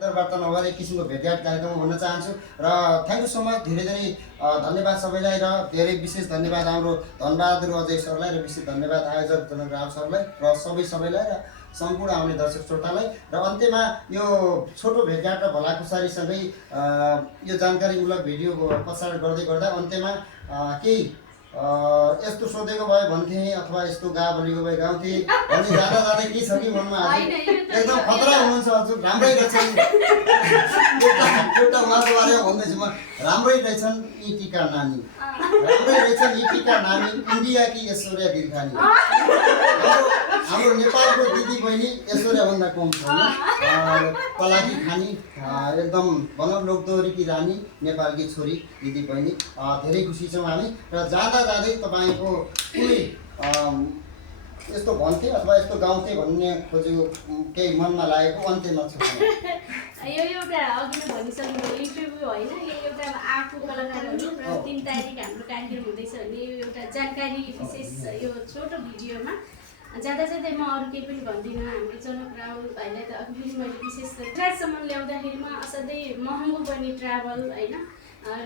अन्तर्वार्ता नभएर एक किसिमको भेटघाट कार्यक्रम भन्न चाहन्छु र थ्याङ्क यू सो मच धेरै धेरै धन्यवाद सबैलाई र धेरै विशेष धन्यवाद हाम्रो धनबहादुर अजय सरलाई र विशेष धन्यवाद आयोजक जनकराम सरलाई र सबैलाई र सम्पूर्ण आउने दर्शक श्रोतालाई र अन्त्यमा यो छोटो भेटघाट र भलाकुसारीसँगै यो जानकारीमूलक भिडियो प्रसारण गर्दै गर्दा अन्त्यमा केही यस्तो सोधेको भए भन्थे अथवा यस्तो गा भनेको भए गाउँथे भन्ने जाँदा जाँदै के छ कि मनमा एकदम खतरा हुनुहुन्छ हजुर राम्रै रहेछन् एउटा उहाँको बारेमा भन्दैछु म राम्रै रहेछन् यी टिका नानी राम्रै रहेछन् यी टिका नानी इन्डियाकी ऐश्वर्या गिर्खानी हाम्रो नेपालको दिदी बहिनी ऐश्वर्या भन्दा कम छैन कलाकी खानी एकदम भनौँ लोकदोहोरीकी रानी नेपालकी छोरी दिदी बहिनी धेरै खुसी छौँ हामी र जाँदा जाँदै तपाईँको कुनै यस्तो भन्थे अथवा यस्तो गाउँथे भन्ने खोजेको केही मनमा लागेको अन्त्यमा छ यो एउटा अघि नै भनिसक्नु इन्टरभ्यू होइन यो एउटा आफू कलाकारहरू र 3 तारिक हाम्रो कार्यक्रम हुँदैछ भने यो एउटा जानकारी विशेष यो छोटो भिडियोमा जाँदा जाँदै म अरू केही पनि भन्दिनँ हाम्रो जनक राहुल भाइलाई त अघि पनि मैले विशेष ट्र्याकसम्म ल्याउँदाखेरिमा असाध्यै महँगो पनि ट्राभल होइन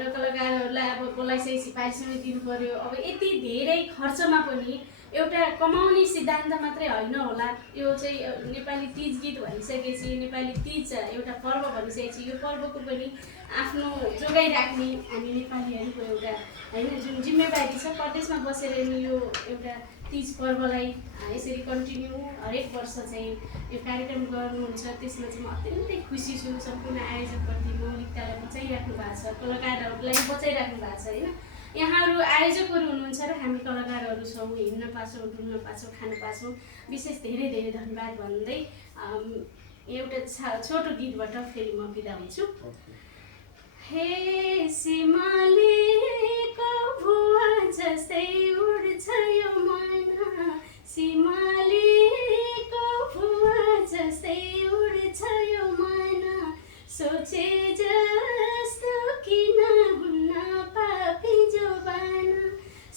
र कलाकारहरूलाई अब बोलाइसकेपछि सिफारिसमै दिनु पर्यो अब यति धेरै खर्चमा पनि एउटा कमाउने सिद्धान्त मात्रै होइन होला यो चाहिँ नेपाली तीज गीत भनिसकेपछि नेपाली तीज एउटा पर्व भनिसकेपछि यो पर्वको पनि आफ्नो जोगाइराख्ने हामी नेपालीहरूको एउटा होइन जुन जिम्मेवारी छ परदेशमा बसेर नि यो एउटा तीज पर्वलाई यसरी कन्टिन्यू हरेक वर्ष चाहिँ यो कार्यक्रम गर्नुहुन्छ त्यसमा चाहिँ म अत्यन्तै खुसी छु सम्पूर्ण आयोजकप्रति मौलिकतालाई बचाइराख्नु भएको छ कलाकारहरूलाई बचाइराख्नु भएको छ होइन यहाँहरू आयोजकहरू हुनुहुन्छ र हामी कलाकारहरू छौँ हिँड्न पाछौँ डुल्न पाछौँ खान पाछौँ विशेष धेरै धेरै धन्यवाद भन्दै एउटा छोटो गीतबाट फेरि म बिदा हुन्छु हे सिमालेको भुवा जस्तै उड्छ यो मन सिमालेको भुवा जस्तै उड्छ यो मन सोचे जस्तो किन हुन्न पापी जोबान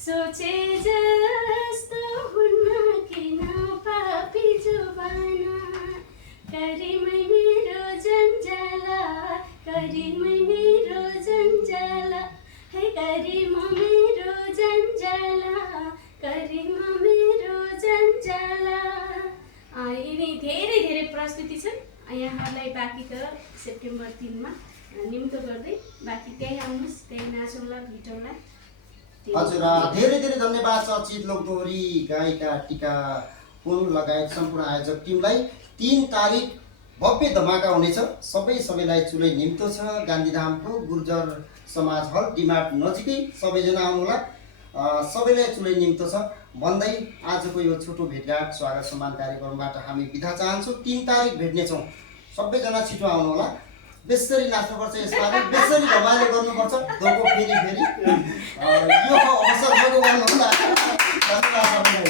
सोचे जस्तो हुन्न किन पापी जोबान करिमै मेरो जन्जाला करिमै मेरो जन्जाला हे करिमा मेरो जन्जाला करिमा मेरो जन्जाला यिनी धेरै धेरै प्रस्तुति छन् यहाँहरूलाई बाँकी त सेप्टेम्बर 3 मा निम्तो गर्दै बाँकी त्यही आउनुहोस् त्यही नाचौँला भेटौँला हजुर धेरै धेरै धन्यवाद छ चित लोकदोहोरी गायिका टिका पुन लगायत सम्पूर्ण आयोजक टिमलाई 3 तारिक भव्य धमाका हुनेछ सबैलाई चुलै निम्तो छ गान्धीधामको गुर्जर समाज हल डिमार्ट नजिकै सबैजना आउनुहोला सबैलाई चुलै निम्तो छ भन्दै आजको यो छोटो भेटघाट स्वागत सम्मान कार्यक्रमबाट हामी बिदा चाहन्छौँ 3 तारिक भेट्नेछौँ सबैजना छिटो आउनुहोला बेसरी नाच्नुपर्छ यसपालि बेसरी रमाइलो गर्नुपर्छ दोको फेरि यो अवसर गर्नु होला धन्यवाद।